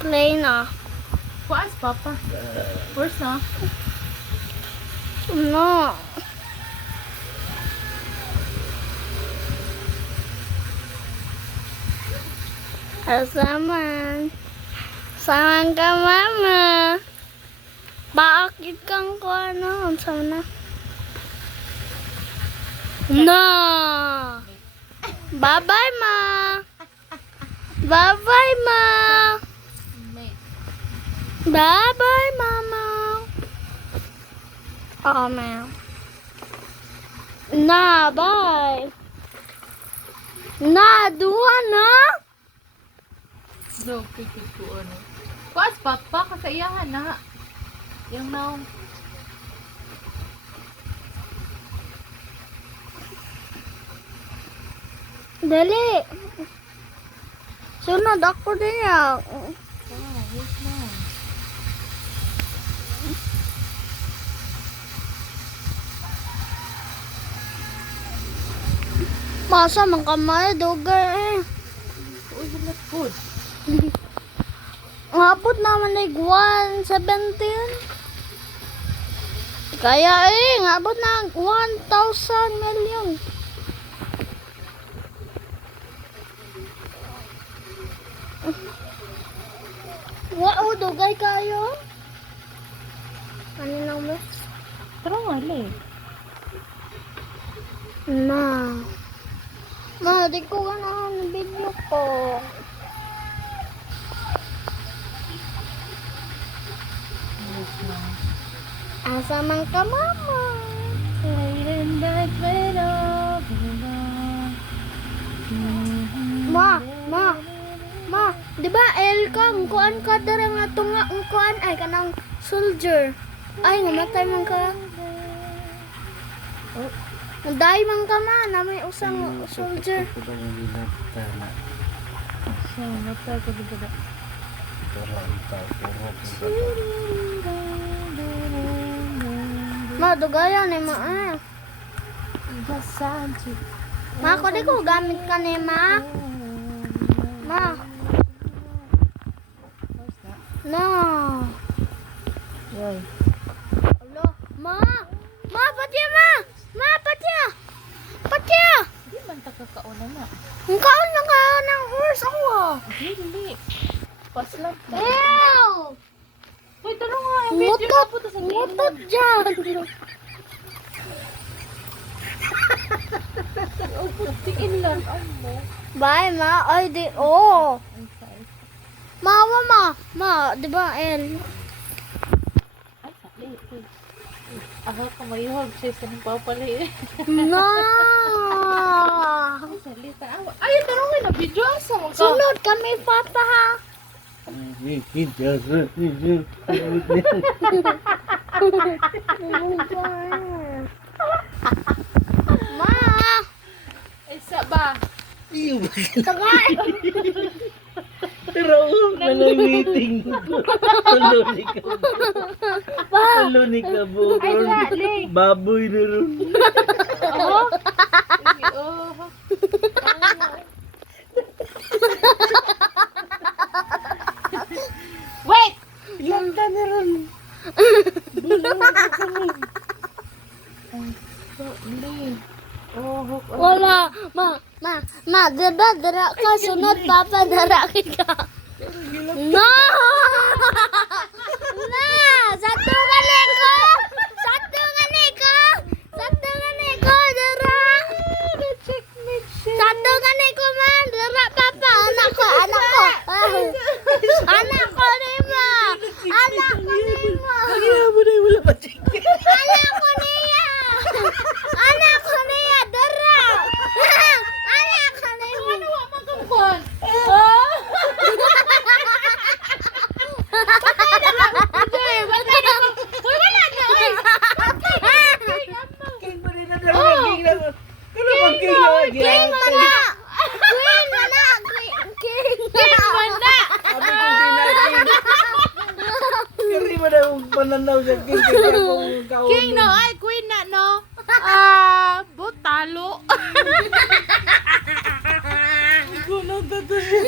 Play na. Kuas, Papa. First na. No. Asaman. Saman ka, mama. Bakit kang ko ano? Sana. No. Bye-bye, ma. Bye-bye, ma. Bye-bye, mama. Oh, man. Na, bye. Na, duha na. So, kikit ko ano. Kuas, Papa. Kasayahan na. Yung now. Dali. Sunod ako din yan. Wait na. Masa man kamay, dugay eh. Uy, wala food. Ngapot naman ay 117. Kaya ngabot na 1,000 million. Wow, dugay kayo. Ano nang mo? Pero wala Na. Ma, di ko ka na video ko. Asa man ka, mama? Ma, di ba El ka, kuan ka dara nga tunga, kuan ay kanang soldier. Ay, namatay man ka. Naday man ka ma, na may usang soldier. So, mata ko dito. Ma, dugayan ni ma. Ma, ko di ko gamit ka ni ma. Ma. No. Yoy. Alo, ma. Ma, patya ma. Ma, patya. Patya. Di man ta kakauna na. Ang kaon na ka ng horse ako. Dili. Pas lang. Ew. Uy, tara nga. Video na po to sa Ngutot dyan. Tingin lang. Ano? Bye, ma. Ay, di, oh. Mawa, ma. Ma, di ba, El? Ay, sakli. Ako kamayuhag siya sa nang papalay. No. Ay, salita. Ay, tara nga na video. Asa mo ka? Sunod kami, papa, ha? Ma. Isa ba? Tagay. Pero nanay meeting. Talunik ka. Talunik ka po. Baboy na rin. Oh. Oh. Wait! Ilang ka na rin. Wala. Ma, dara ka. Sunod, papa, dara ka. No! Na! Satu kali ko! Satu kali ko! Satu kali ko, dara! Satu kali ko, man! Dara, papa! Anak ko! Anak ko! Anak ko, lima! Anak ko, lima! Kaya mo na wala pa check. Anak ko niya! Anak ko niya! Dara! Anak ko niya! Ano wa magkamkuhan? King mo rin na king na. Kano pag king na? King mana! Queen mana! King! King mana! Sabi ko din na king. Kari mo na pananaw sa king. King no, ay queen na no. Butalo. Kuno to to siya.